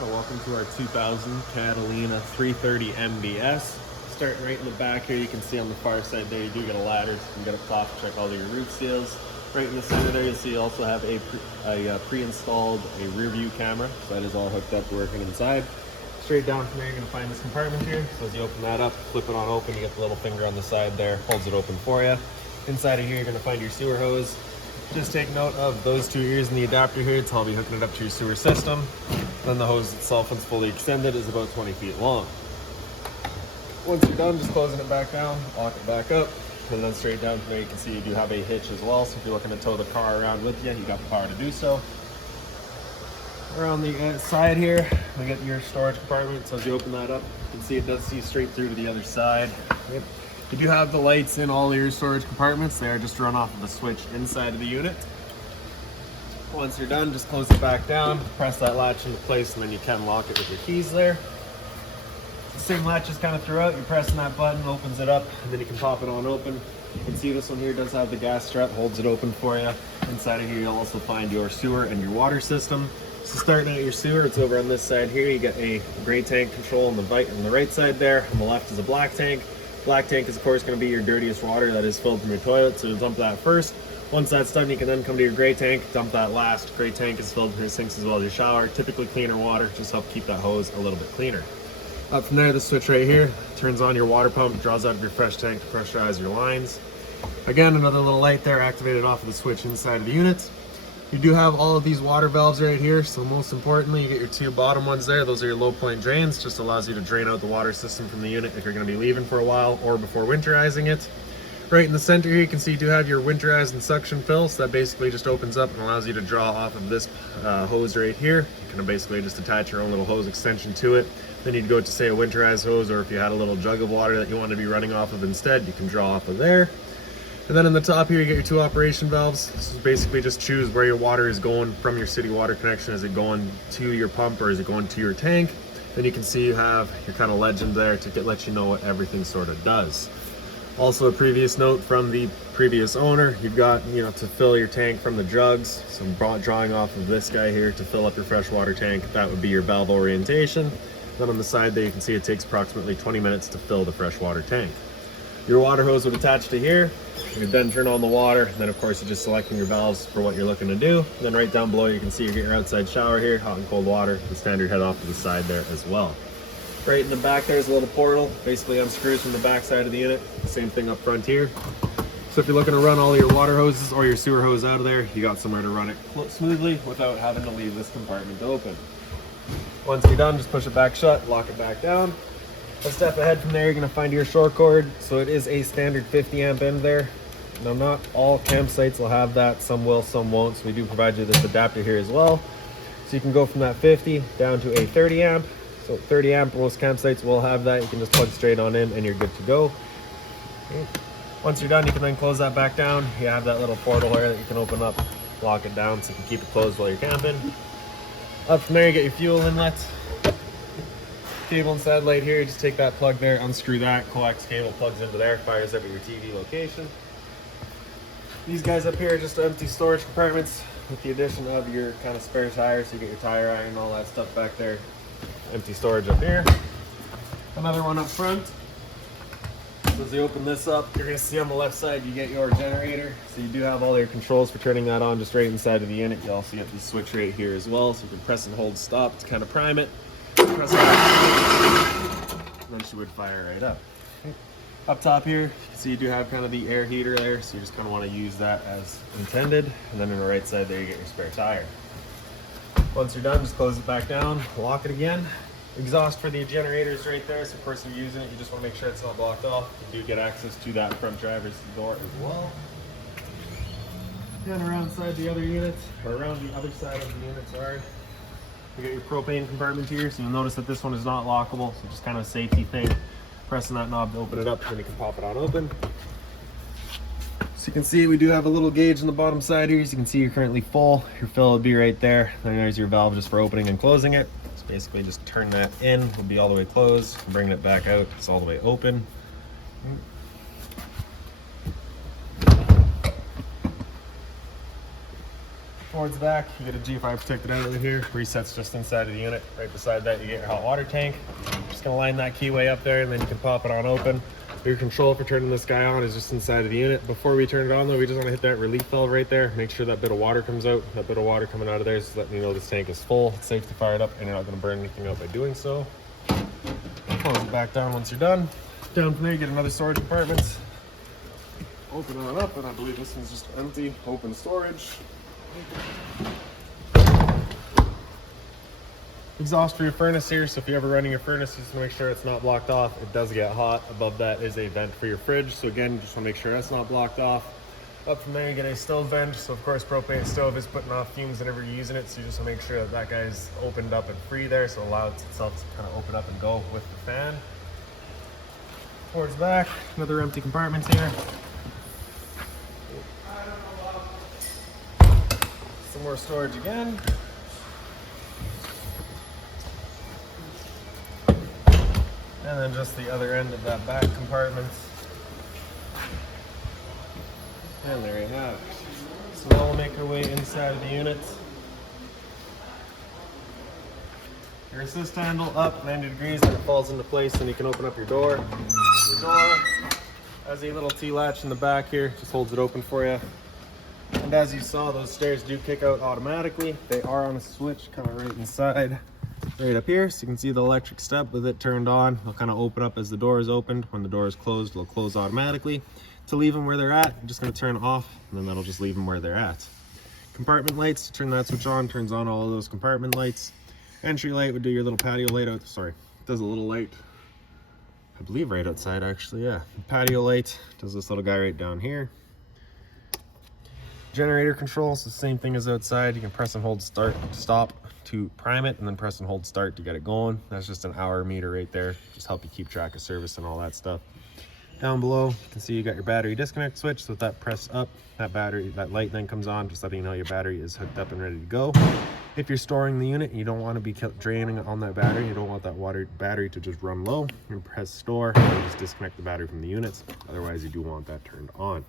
Welcome to our 2000 Catalina 330 MBS. Starting right in the back here, you can see on the far side there, you do get a ladder, so you can get up top to check all your roof seals. Right in the center there, you'll see you also have a pre-installed rear view camera, so that is all hooked up, working inside. Straight down from there, you're going to find this compartment here. So as you open that up, flip it on open, you get the little finger on the side there, holds it open for you. Inside of here, you're going to find your sewer hose. Just take note of those two ears in the adapter here. It's how I'll be hooking it up to your sewer system. Then the hose itself, once fully extended, is about 20 feet long. Once you're done, just closing it back down, lock it back up, and then straight down from there, you can see you do have a hitch as well. So if you're looking to tow the car around with you, you got the power to do so. Around the side here, we get your storage compartment. So as you open that up, you can see it does see straight through to the other side. Yep. You do have the lights in all your storage compartments. They are just run off of the switch inside of the unit. Once you're done, just close it back down, press that latch into place, and then you can lock it with your keys there. The same latches kind of throughout. You're pressing that button, opens it up, and then you can pop it on open. You can see this one here does have the gas strut, holds it open for you. Inside of here, you'll also find your sewer and your water system. So starting at your sewer, it's over on this side here. You get a gray tank control on the right side there. On the left is a black tank. Black tank is of course going to be your dirtiest water that is filled from your toilet, so you'll dump that first. Once that's done, you can then come to your gray tank, dump that last. Gray tank is filled from your sinks as well as your shower. Typically cleaner water, just help keep that hose a little bit cleaner. Up from there, the switch right here turns on your water pump, draws out of your fresh tank to pressurize your lines. Again, another little light there activated off of the switch inside of the unit. You do have all of these water valves right here, so most importantly, you get your two bottom ones there. Those are your low point drains, just allows you to drain out the water system from the unit if you're going to be leaving for a while or before winterizing it. Right in the center here, you can see you do have your winterized and suction fill, so that basically just opens up and allows you to draw off of this hose right here. You can basically just attach your own little hose extension to it. Then you'd go to say a winterized hose, or if you had a little jug of water that you want to be running off of instead, you can draw off of there. And then in the top here, you get your two operation valves. This is basically just choose where your water is going from your city water connection. Is it going to your pump or is it going to your tank? Then you can see you have your kind of legend there to let you know what everything sort of does. Also, a previous note from the previous owner, you've got, to fill your tank from the jugs. So drawing off of this guy here to fill up your freshwater tank, that would be your valve orientation. Then on the side there, you can see it takes approximately 20 minutes to fill the freshwater tank. Your water hose would attach to here. You then turn on the water, and then of course you're just selecting your valves for what you're looking to do. And then right down below you can see you get your outside shower here, hot and cold water, the standard head off to the side there as well. Right in the back there's a little portal, basically unscrews from the back side of the unit. Same thing up front here. So if you're looking to run all your water hoses or your sewer hose out of there, you got somewhere to run it smoothly without having to leave this compartment open. Once you're done, just push it back shut, lock it back down. A step ahead from there, you're going to find your short cord. So it is a standard 50 amp end there. Now, not all campsites will have that. Some will, some won't. So we do provide you this adapter here as well. So you can go from that 50 down to a 30 amp. So 30 amp, most campsites will have that. You can just plug straight on in and you're good to go. Okay. Once you're done, you can then close that back down. You have that little portal here that you can open up, lock it down so you can keep it closed while you're camping. Up from there, you get your fuel inlet. Cable and satellite here, just take that plug there, unscrew that, coax cable plugs into there, fires up at your TV location. These guys up here are just empty storage compartments with the addition of your kind of spare tires, so you get your tire iron and all that stuff back there. Empty storage up here. Another one up front. So as you open this up, you're going to see on the left side you get your generator. So you do have all your controls for turning that on just right inside of the unit. You also get the switch right here as well, so you can press and hold stop to kind of prime it. Press it back, and then she would fire right up. Okay. Up top here, you can see you do have kind of the air heater there, so you just kind of want to use that as intended. And then on the right side there, you get your spare tire. Once you're done, just close it back down, lock it again. Exhaust for the generators right there, so of course if you're using it, you just want to make sure it's not blocked off. You do get access to that front driver's door as well. Then around the other unit, or around the other side of the unit, sorry. You got your propane compartment here, so you'll notice that this one is not lockable, so just kind of a safety thing. Pressing that knob to open it up, then you can pop it on open. So you can see we do have a little gauge on the bottom side here, so you can see you're currently full. Your fill would be right there. Then there's your valve just for opening and closing it. So basically just turn that in, would be all the way closed, bringing it back out, it's all the way open. Towards the back, you get a G5 protected outlet here. Resets just inside of the unit. Right beside that, you get your hot water tank. Just gonna line that keyway up there, and then you can pop it on open. Your control for turning this guy on is just inside of the unit. Before we turn it on though, we just want to hit that relief valve right there. Make sure that bit of water comes out. That bit of water coming out of there is letting you know this tank is full. It's safe to fire it up, and you're not gonna burn anything out by doing so. Close it back down once you're done. Down from there, you get another storage compartment. Open on up, and I believe this one's just empty, open storage. Exhaust for your furnace here, so if you're ever running your furnace, just make sure it's not blocked off. It does get hot. Above that is a vent for your fridge, so again, just want to make sure that's not blocked off. Up from there, you get a stove vent, so of course propane stove is putting off fumes whenever you're using it, so you just want to make sure that that guy's opened up and free there, so it allows itself to kind of open up and go with the fan. Towards the back, another empty compartment here. Some more storage again. And then just the other end of that back compartment. And there you have it. So now we'll make our way inside of the unit. Your assist handle up 90 degrees and it falls into place, and you can open up your door. The door has a little T-latch in the back here, just holds it open for you. And as you saw, those stairs do kick out automatically. They are on a switch kind of right inside, right up here. So you can see the electric step with it turned on. They'll kind of open up as the door is opened. When the door is closed, they'll close automatically. To leave them where they're at, I'm just going to turn off, and then that'll just leave them where they're at. Compartment lights, turn that switch on, turns on all of those compartment lights. Entry light would do your little patio light out. Sorry, it does a little light, I believe right outside actually, yeah. The patio light does this little guy right down here. Generator control, it's the same thing as outside. You can press and hold stop to prime it, and then press and hold start to get it going. That's just an hour meter right there. Just help you keep track of service and all that stuff. Down below, you can see you got your battery disconnect switch. So with that press up, that light then comes on, just letting you know your battery is hooked up and ready to go. If you're storing the unit, you don't want to be draining on that battery. You don't want that battery to just run low. You can press store and just disconnect the battery from the units. Otherwise, you do want that turned on.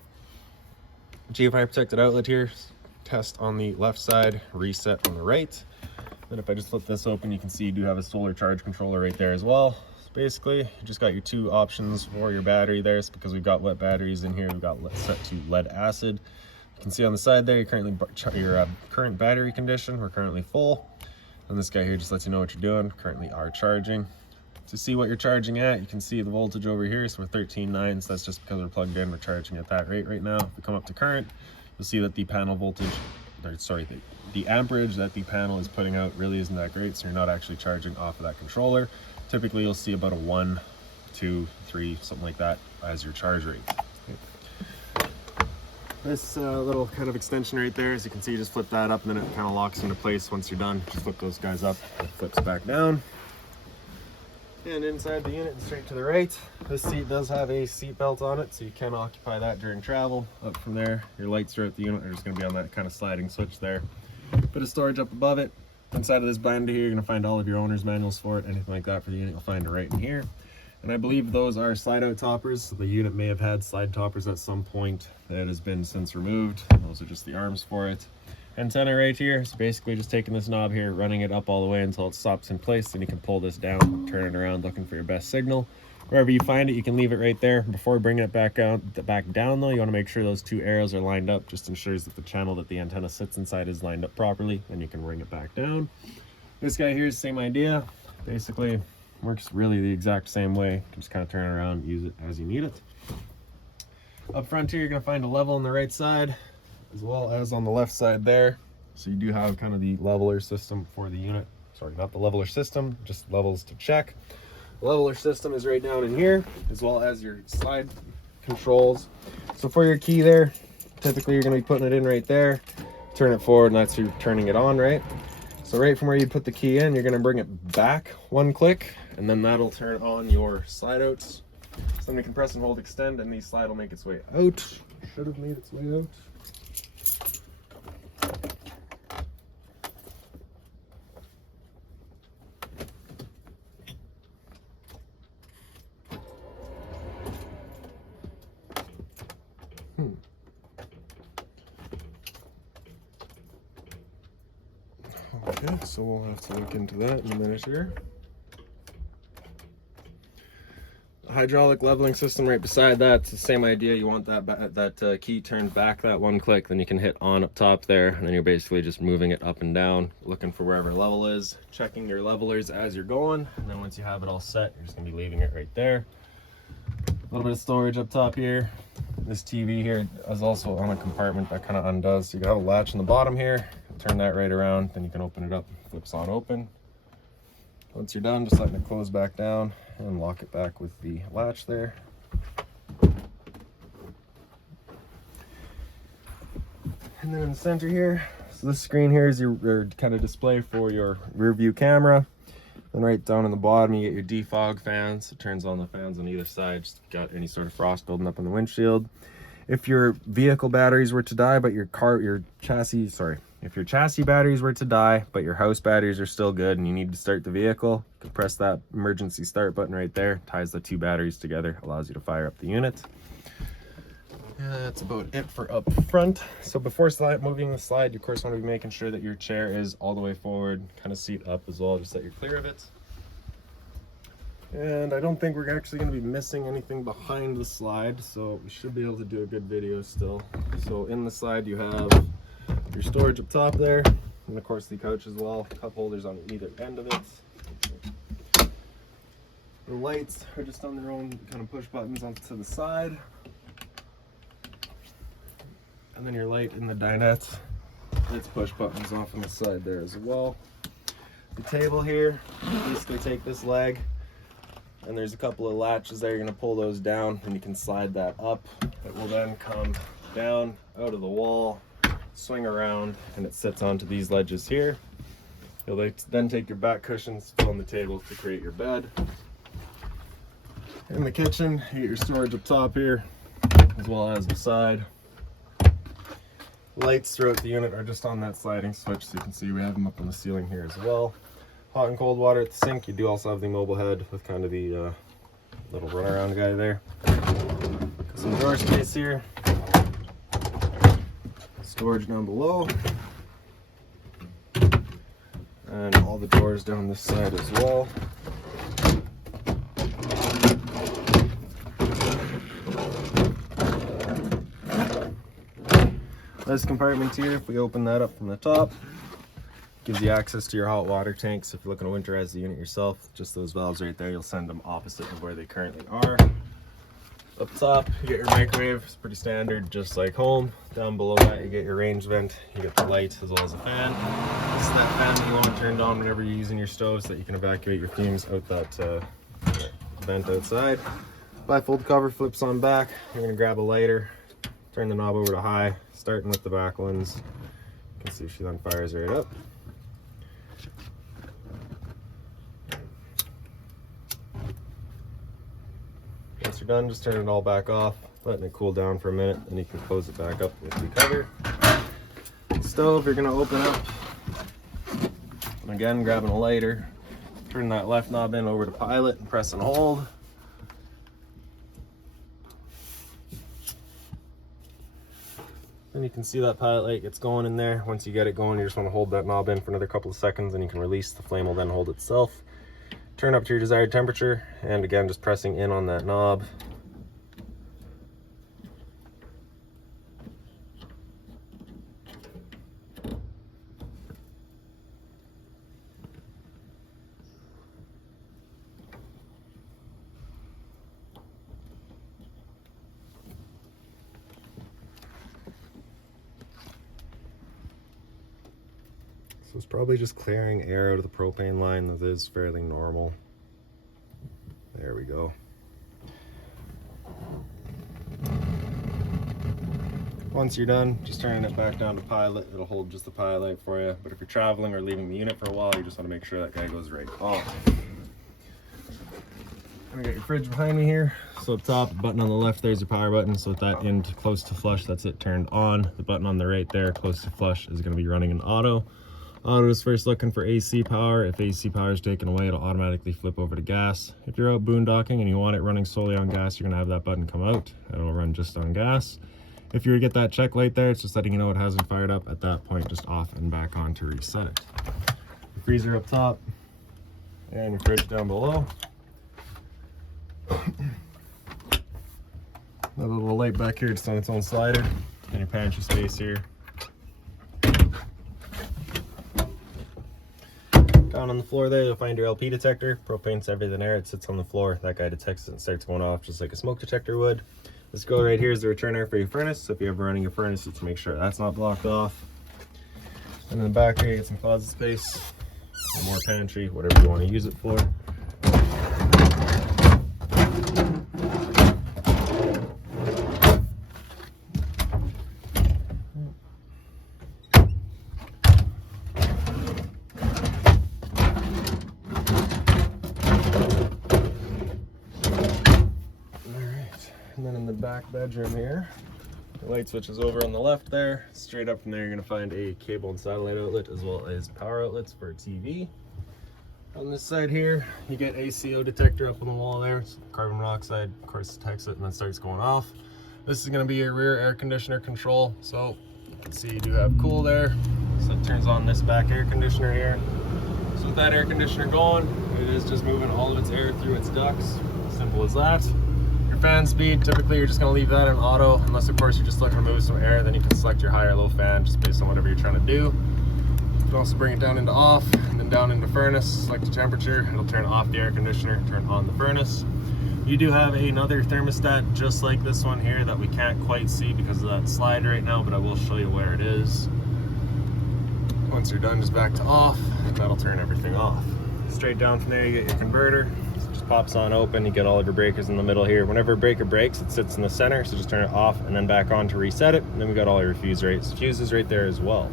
G5 protected outlet here, test on the left side, reset on the right. Then if I just flip this open, you can see you do have a solar charge controller right there as well. So basically, you just got your two options for your battery there. It's because we've got wet batteries in here. We've got set to lead acid. You can see on the side there, your current battery condition. We're currently full. And this guy here just lets you know what you're doing. Currently are charging. To see what you're charging at, you can see the voltage over here. So we're 13.9, so that's just because we're plugged in. We're charging at that rate right now. If we come up to current, you'll see that the panel voltage, the amperage that the panel is putting out really isn't that great, so you're not actually charging off of that controller. Typically, you'll see about a 1, 2, 3, something like that as your charge rate. This little kind of extension right there, as you can see, just flip that up and then it kind of locks into place once you're done. Just flip those guys up, it flips back down. And inside the unit, straight to the right, this seat does have a seat belt on it, so you can occupy that during travel. Up from there, your lights throughout the unit are just going to be on that kind of sliding switch there. Bit of storage up above it. Inside of this binder here, you're going to find all of your owner's manuals for it, anything like that for the unit, you'll find it right in here. And I believe those are slide out toppers. So the unit may have had slide toppers at some point that has been since removed. Those are just the arms for it. Antenna right here, so basically just taking this knob here, running it up all the way until it stops in place, then you can pull this down, turn it around, looking for your best signal. Wherever you find it, you can leave it right there. Before bringing it back down though, you want to make sure those two arrows are lined up. Just ensures that the channel that the antenna sits inside is lined up properly, and you can bring it back down. This guy here is the same idea. Basically works really the exact same way. You can just kind of turn it around, use it as you need it. Up front here, you're going to find a level on the right side, as well as on the left side there. So you do have kind of the leveler system for the unit. Sorry, not the leveler system, just levels to check. The leveler system is right down in here, as well as your slide controls. So for your key there, typically you're going to be putting it in right there. Turn it forward, and that's you turning it on, right? So right from where you put the key in, you're going to bring it back one click, and then that'll turn on your slide outs. So then we can press and hold extend, and the slide will make its way out. Should have made its way out. Okay, so we'll have to look into that in a minute here. Hydraulic leveling system right beside that, it's the same idea. You want that key turned back that one click, then you can hit on up top there, and then you're basically just moving it up and down, looking for wherever level is, checking your levelers as you're going, and then once you have it all set, you're just going to be leaving it right there. A little bit of storage up top here. This TV here is also on a compartment that kind of undoes, so you have a latch on the bottom here, turn that right around, then you can open it up, flips on open. Once you're done, just letting it close back down and lock it back with the latch there. And then in the center here, so this screen here is your kind of display for your rear view camera. Then right down in the bottom, you get your defog fans. It turns on the fans on either side, just got any sort of frost building up in the windshield. If your vehicle batteries were to die, but if your chassis batteries were to die, but your house batteries are still good and you need to start the vehicle, you can press that emergency start button right there, ties the two batteries together, allows you to fire up the unit. That's about it for up front. So before moving the slide, you of course want to be making sure that your chair is all the way forward, kind of seat up as well, just that you're clear of it. And I don't think we're actually going to be missing anything behind the slide, so we should be able to do a good video still. So in the slide you have your storage up top there, and of course the couch as well, cup holders on either end of it. The lights are just on their own kind of push buttons onto the side. And then your light in the dinette, it's push buttons off on the side there as well. The table here, basically take this leg, and there's a couple of latches there. You're going to pull those down and you can slide that up. It will then come down out of the wall, swing around, and it sits onto these ledges here. You'll then take your back cushions on the table to create your bed. In the kitchen, you get your storage up top here, as well as the side. Lights throughout the unit are just on that sliding switch, so you can see we have them up on the ceiling here as well. Hot and cold water at the sink. You do also have the mobile head with kind of the little runaround guy there. Got some drawer space here. Storage down below. And all the doors down this side as well. This compartment here, if we open that up from the top, gives you access to your hot water tanks. If you're looking to winterize the unit yourself, just those valves right there, you'll send them opposite of where they currently are. Up top, you get your microwave. It's pretty standard, just like home. Down below that, you get your range vent. You get the light as well as a fan. This is that fan that you want turned on whenever you're using your stove so that you can evacuate your fumes out that vent outside. Bifold cover flips on back. You're gonna grab a lighter, turn the knob over to high, starting with the back ones. You can see she then fires right up. Once you're done, just turn it all back off, letting it cool down for a minute, and you can close it back up with the cover. The stove, you're gonna open up, and again, grabbing a lighter, turn that left knob in over to pilot and press and hold. Then you can see that pilot light gets going in there. Once you get it going, you just want to hold that knob in for another couple of seconds, and you can release. The flame will then hold itself. Turn up to your desired temperature, and again, just pressing in on that knob. So it's probably just clearing air out of the propane line. That is fairly normal. There we go. Once you're done, just turning it back down to pilot. It'll hold just the pilot light for you. But if you're traveling or leaving the unit for a while, you just want to make sure that guy goes right off. I got your fridge behind me here. So up top, button on the left, there's your power button. So with that end close to flush, that's it turned on. The button on the right there, close to flush, is going to be running an auto. Auto is first looking for AC power. If AC power is taken away, it'll automatically flip over to gas. If you're out boondocking and you want it running solely on gas, you're gonna have that button come out. It'll run just on gas. If you were to get that check light there, it's just letting you know it hasn't fired up. At that point, just off and back on to reset it. freezer up top, and your fridge down below. Another little light back here, just on its own slider, and your pantry space here. Down on the floor there, you'll find your LP detector. Propane's everything there. It sits on the floor. That guy detects it and starts going off just like a smoke detector would. This go right here is the return air for your furnace. So if you're ever running your furnace, just make sure that's not blocked off. And in the back here, you get some closet space, more pantry, whatever you want to use it for. And then in the back bedroom here, the light switch is over on the left there. Straight up from there, you're going to find a cable and satellite outlet as well as power outlets for a TV. On this side here, you get ACO detector up on the wall there. So carbon monoxide, of course, detects it and then starts going off. This is going to be your rear air conditioner control. So you can see you do have cool there. So it turns on this back air conditioner here. So with that air conditioner going, it is just moving all of its air through its ducts. Simple as that. Fan speed, typically you're just going to leave that in auto, unless of course you're just looking to remove some air. Then you can select your high or low fan just based on whatever you're trying to do. You can also bring it down into off and then down into furnace, select the temperature. It'll turn off the air conditioner, turn on the furnace. You do have another thermostat just like this one here that we can't quite see because of that slide right now, but I will show you where it is. Once you're done, just back to off, and that'll turn everything off. Straight down from there, you get your converter. Pops on open, you get all of your breakers in the middle here. Whenever a breaker breaks, it sits in the center, so just turn it off and then back on to reset it. And then we got all your fuses right there as well.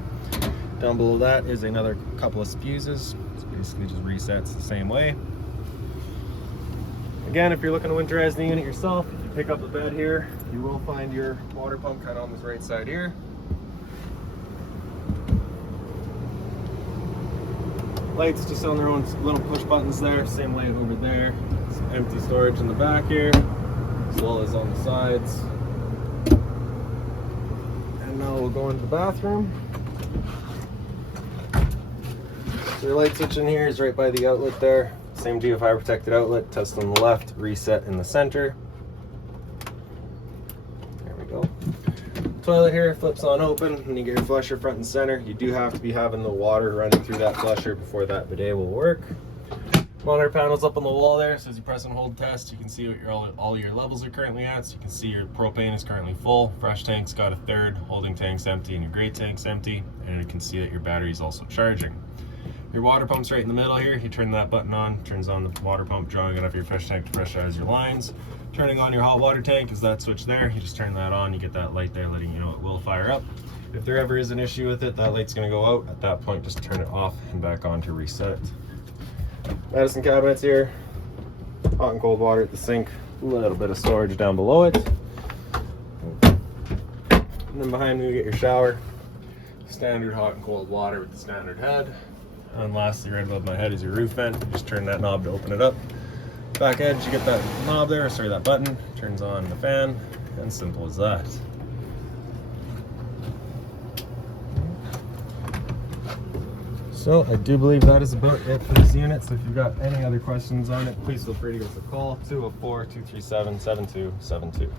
Down below that is another couple of fuses. It's basically just resets the same way. Again, if you're looking to winterize the unit yourself, if you pick up the bed here, you will find your water pump kind of on this right side here. Lights just on their own little push buttons there, same way over there. Some empty storage in the back here, as well as on the sides. And now we'll go into the bathroom. So your light switch in here is right by the outlet there. Same geofire protected outlet, test on the left, reset in the center. There we go. Toilet here flips on open when you get your flusher front and center. You do have to be having the water running through that flusher before that bidet will work. Monitor panel's up on the wall there, so as you press and hold test, you can see what all your levels are currently at. So you can see your propane is currently full, fresh tank's got a third, holding tank's empty, and your gray tank's empty, and you can see that your battery is also charging. Your water pump's right in the middle here. You turn that button on, turns on the water pump, drawing it up your fish tank to pressurize your lines. Turning on your hot water tank is that switch there. You just turn that on, you get that light there letting you know it will fire up. If there ever is an issue with it, that light's gonna go out. At that point, just turn it off and back on to reset it. Medicine cabinets here, hot and cold water at the sink, a little bit of storage down below it. And then behind me, you get your shower. Standard hot and cold water with the standard head. And lastly, right above my head is your roof vent. Just turn that knob to open it up. Back edge, you get that knob there, sorry, that button, turns on the fan, and simple as that. So I do believe that is about it for this unit. So if you've got any other questions on it, please feel free to give us a call, 204-237-7272.